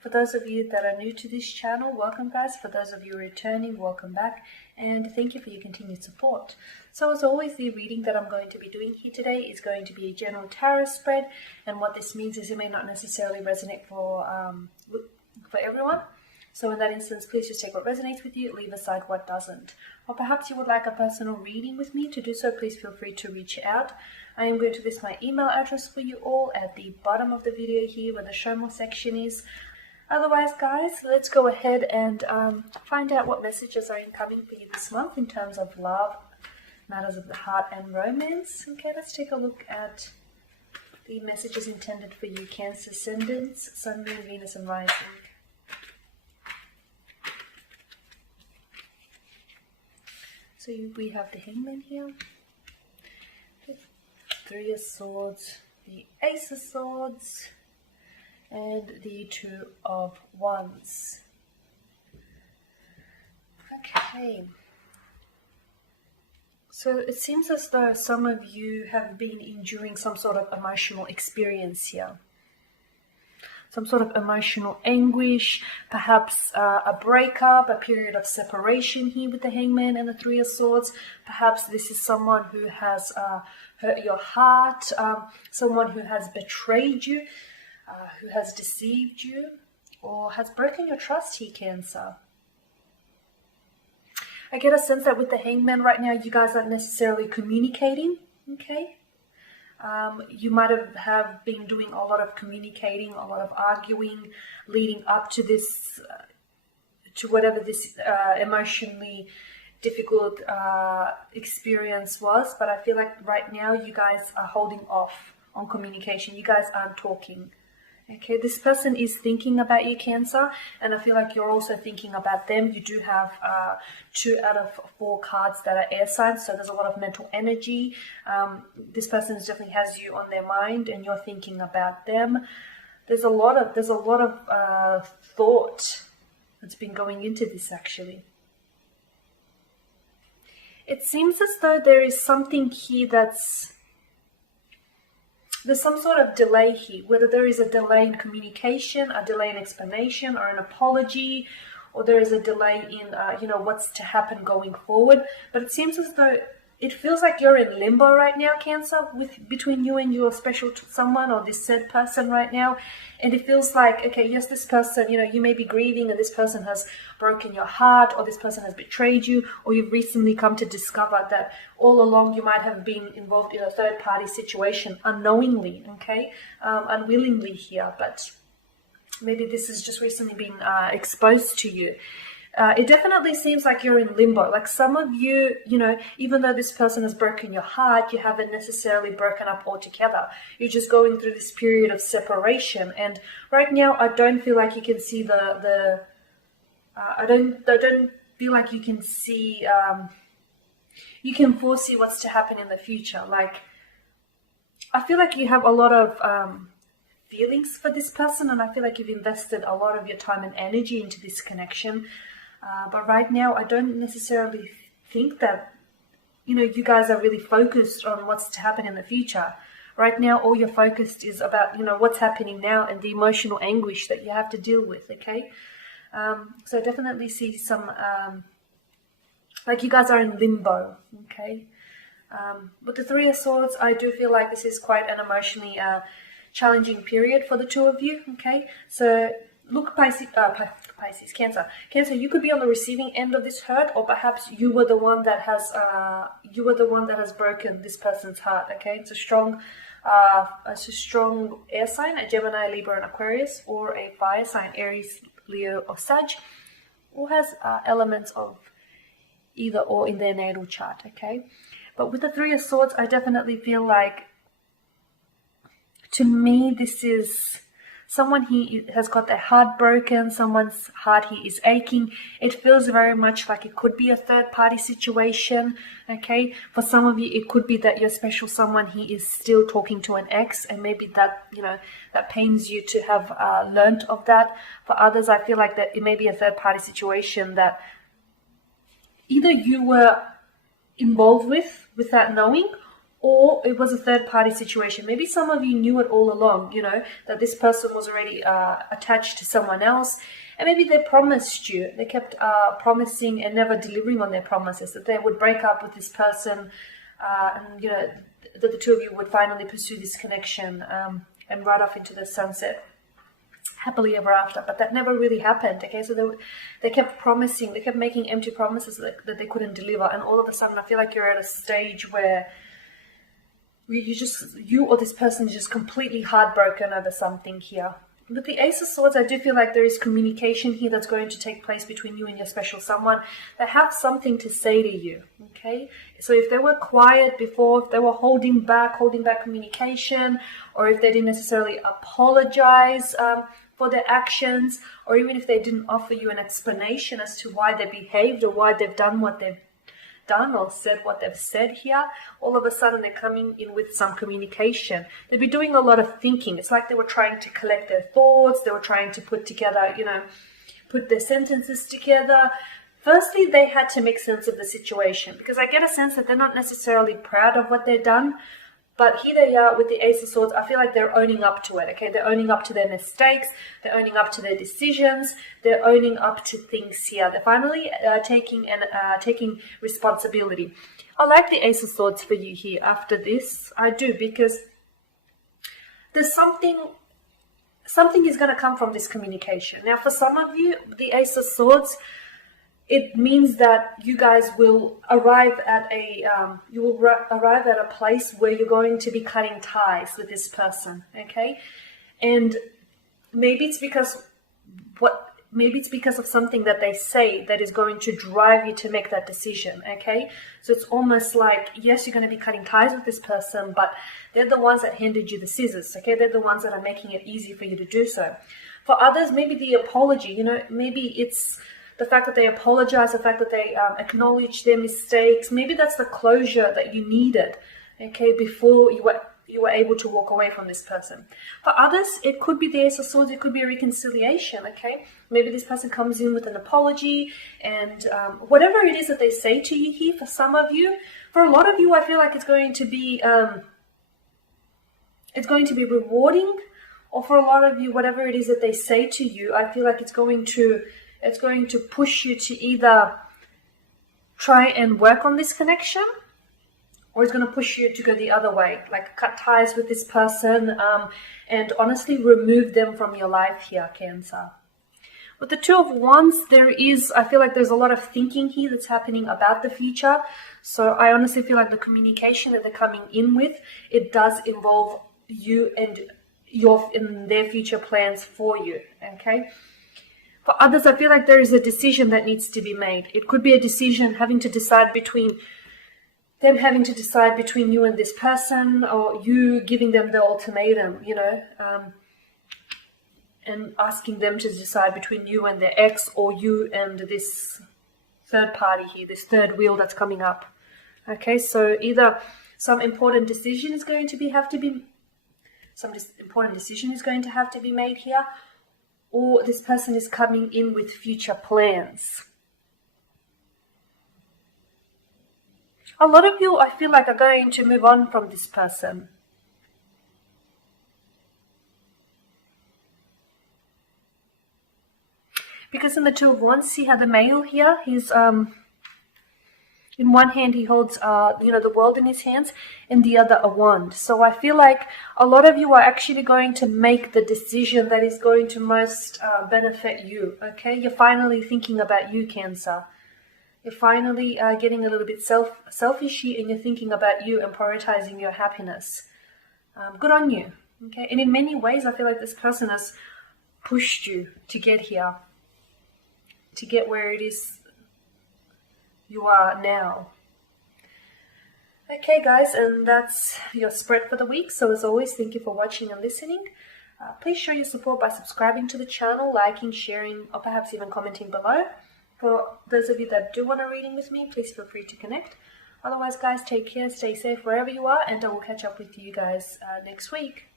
For those of you that are new to this channel, welcome guys. For those of you returning, welcome back. And thank you for your continued support. So as always, the reading that I'm going to be doing here today is going to be a general tarot spread. And what this means is it may not necessarily resonate for everyone. So in that instance, please just take what resonates with you, leave aside what doesn't. Or perhaps you would like a personal reading with me. To do so, please feel free to reach out. I am going to list my email address for you all at the bottom of the video here where the show more section is. Otherwise, guys, let's go ahead and find out what messages are incoming for you this month in terms of love, matters of the heart, and romance. Okay, let's take a look at the messages intended for you, Cancer ascendants, Sun, Moon, Venus, and Rising. So we have the Hangman here, the Three of Swords, the Ace of Swords, and the Two of Wands. Okay. So it seems as though some of you have been enduring some sort of emotional experience here. Some sort of emotional anguish, perhaps a breakup, a period of separation here with the Hangman and the Three of Swords. Perhaps this is someone who has hurt your heart, someone who has betrayed you, who has deceived you, or has broken your trust here, Cancer. I get a sense that with the Hangman right now, you guys aren't necessarily communicating, okay? You might have been doing a lot of communicating, a lot of arguing, leading up to this, to whatever this emotionally difficult experience was. But I feel like right now you guys are holding off on communication. You guys aren't talking. Okay, this person is thinking about you, Cancer, and I feel like you're also thinking about them. You do have 2 out of 4 cards that are air signs, so there's a lot of mental energy. This person definitely has you on their mind, and you're thinking about them. There's a lot of thought that's been going into this. Actually, it seems as though there is something here there's some sort of delay here, whether there is a delay in communication, a delay in explanation, or an apology, or there is a delay in, what's to happen going forward. But it seems as though it feels like you're in limbo right now, Cancer, between you and your special someone or this said person right now. And it feels like, okay, yes, this person, you may be grieving and this person has broken your heart, or this person has betrayed you, or you've recently come to discover that all along you might have been involved in a third-party situation unknowingly, okay, unwillingly here, but maybe this has just recently been exposed to you. It definitely seems like you're in limbo. Like some of you, even though this person has broken your heart, you haven't necessarily broken up altogether. You're just going through this period of separation. And right now, I don't feel like you can see I don't feel like you can see, you can foresee what's to happen in the future. Like, I feel like you have a lot of feelings for this person, and I feel like you've invested a lot of your time and energy into this connection. But right now, I don't necessarily think that, you guys are really focused on what's to happen in the future. Right now, all you're focused is about, what's happening now and the emotional anguish that you have to deal with, okay? So I definitely see some, like you guys are in limbo, okay? With the Three of Swords, I do feel like this is quite an emotionally challenging period for the two of you, okay? So look, Pisces, Cancer, you could be on the receiving end of this hurt, or perhaps you were the one that has broken this person's heart. Okay, it's a strong air sign, a Gemini, Libra, and Aquarius, or a fire sign, Aries, Leo, or Sag, or has elements of either or in their natal chart. Okay, but with the Three of Swords, I definitely feel like, to me, this is someone he has got their heart broken, someone's heart he is aching. It feels very much like it could be a third-party situation, okay? For some of you, it could be that your special someone, he is still talking to an ex, and maybe that, that pains you to have learnt of that. For others, I feel like that it may be a third-party situation that either you were involved with without knowing, or it was a third-party situation. Maybe some of you knew it all along, you know, that this person was already attached to someone else, and maybe they promised you, they kept promising and never delivering on their promises, that they would break up with this person, and, you know, that the two of you would finally pursue this connection and ride off into the sunset happily ever after. But that never really happened. Okay, so they kept promising, they kept making empty promises that they couldn't deliver, and all of a sudden I feel like you're at a stage where you or this person is just completely heartbroken over something here. With the Ace of Swords, I do feel like there is communication here that's going to take place between you and your special someone. They have something to say to you, okay? So if they were quiet before, if they were holding back communication, or if they didn't necessarily apologize for their actions, or even if they didn't offer you an explanation as to why they behaved or why they've done what they've done or said what they've said here, all of a sudden they're coming in with some communication. They've been doing a lot of thinking. It's like they were trying to collect their thoughts. They were trying to put together, you know, put their sentences together. Firstly, they had to make sense of the situation, because I get a sense that they're not necessarily proud of what they've done. But here they are with the Ace of Swords. I feel like they're owning up to it, okay? They're owning up to their mistakes. They're owning up to their decisions. They're owning up to things here. They're finally taking responsibility. I like the Ace of Swords for you here after this. I do, because there's something is going to come from this communication. Now, for some of you, the Ace of Swords, it means that you guys will arrive at a place where you're going to be cutting ties with this person, okay? And maybe it's because of something that they say that is going to drive you to make that decision, okay? So it's almost like, yes, you're going to be cutting ties with this person, but they're the ones that handed you the scissors, okay? They're the ones that are making it easy for you to do so. For others, maybe the apology, you know, maybe it's the fact that they apologize, the fact that they acknowledge their mistakes. Maybe that's the closure that you needed, okay, before you were able to walk away from this person. For others, it could be the Ace of Swords, it could be a reconciliation, okay? Maybe this person comes in with an apology, and whatever it is that they say to you here, for some of you, for a lot of you, I feel like it's going to be rewarding, or for a lot of you, whatever it is that they say to you, I feel like it's going to push you to either try and work on this connection, or it's going to push you to go the other way, like cut ties with this person and honestly remove them from your life here, Cancer. With the Two of Wands, I feel like there's a lot of thinking here that's happening about the future. So I honestly feel like the communication that they're coming in with, it does involve you and in their future plans for you, okay? For others, I feel like there is a decision that needs to be made. It could be a decision having to decide between you and this person, or you giving them the ultimatum, you know, and asking them to decide between you and their ex, or you and this third party here, this third wheel that's coming up. Okay, so either some important decision is going to have to be made here, or this person is coming in with future plans. A lot of you, I feel like, are going to move on from this person. Because in the Two of Wands, see how the male here, he's in one hand he holds the world in his hands, and the other a wand. So I feel like a lot of you are actually going to make the decision that is going to most benefit you, okay? You're finally thinking about you, Cancer. You're finally getting a little bit selfish, and you're thinking about you and prioritizing your happiness. Good on you, okay? And in many ways, I feel like this person has pushed you to get here, to get where it is you are now. Okay, guys, and that's your spread for the week. So as always, thank you for watching and listening. Please show your support by subscribing to the channel, liking, sharing, or perhaps even commenting below. For those of you that do want a reading with me, please feel free to connect. Otherwise, guys, take care, stay safe wherever you are, and I will catch up with you guys next week.